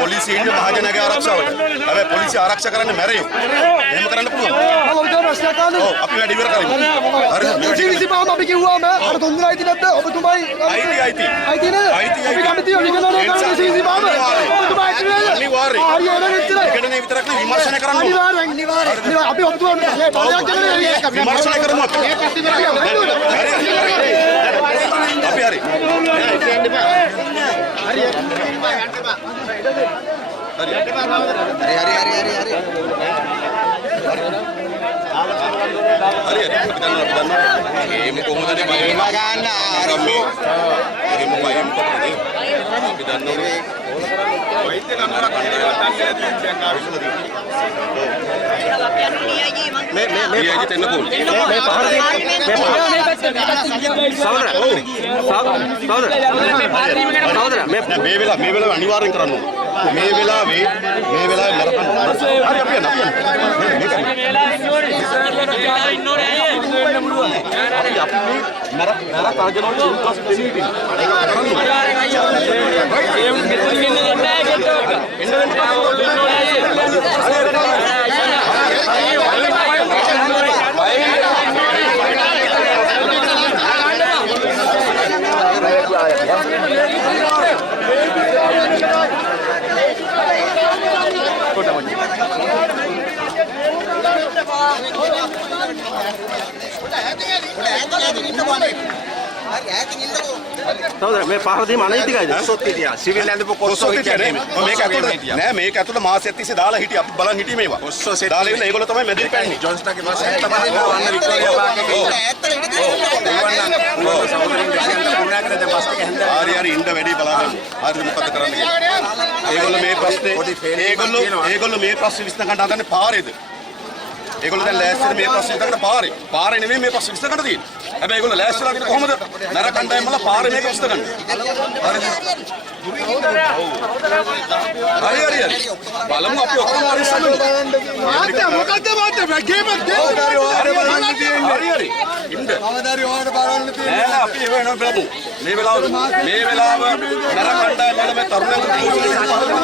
පොලිසිය මහජනයාගේ ආරක්ෂාවට. හැබැයි පොලිසිය ආරක්ෂා කරන්නේ මැරෙයි. එහෙම කරන්න පුළුවන්. ඔව් අපි වැඩි ඉවර කරමු. හරි. විසිපාම අපි කිව්වාම අර තුන්දෙනා අයිති නැද්ද? ඔබතුමයි අයිති. අයිති නේද? අපි කැමතියි විකලන විසිපාම. ඔබතුමා අයිති නේද? අනිවාර්යයෙන්. හරි එහෙනම් ඉච්චරයි. විකලනේ විතරක් නෙවෙයි විමර්ශනය කරන්න ඕනේ. අනිවාර්යෙන්. අපි ඔබතුමා බලයක් කරන්නේ විමර්ශනය කරමු අපි. අපි හරි. මේ වෙලාව අනිවාර්යෙන් කරන්න ඕනේ. මේ වෙලාවේ නරකන්න. හරි අපි යන්න. නරක ආජනවල උන්වස් දෙන්නේ. මේ පහර දීම අනෛතිකයිද? සොත්තිතිය. සිවිල් ඇඳපු කොස්සෝ කියන්නේ මේක ඇතුළේ මාසයක් තිස්සේ දාලා හිටියා. අපි බලන් හිටියේ මේවා. කොස්සෝ සෙට් දාලා ඉන්න ඒගොල්ලෝ තමයි මැදින් පැන්නේ. ජොන්ස්ටන්ගේ මාස 75 වන්න වික්ටෝරියා පාර්කේ. හරි ඉන්න වැඩි බලාගන්න. හරි මොකද කරන්න කියලා. ඒගොල්ලෝ මේ ප්‍රශ්නේ විසඳ ගන්න හදන්නේ පාරේද? ඒගොල්ලෝ දැන් ලෑස්තිද මේ ප්‍රශ්නේ විසඳ ගන්න පාරේ. පාරේ නෙමෙයි මේ ප්‍රශ්නේ විසඳ ගන්න තියෙන්නේ. හැබැයි ඒගොල්ලෝ ලෑස්තිලා තියෙන්නේ කොහොමද? නර කණ්ඩායම් වල පාරේ මේක විසඳ ගන්න. හරි. බලමු අපි ඔක්කොම පරිස්සම් වෙමු. මොකද්ද ගේම හරි. ඉන්න. අවදාරි ඕකට බලන්න තියෙනවා. නෑ අපි වෙනම බලමු. මේ වෙලාව නර කණ්ඩායම් වල මේ තරුණයන් බලමු.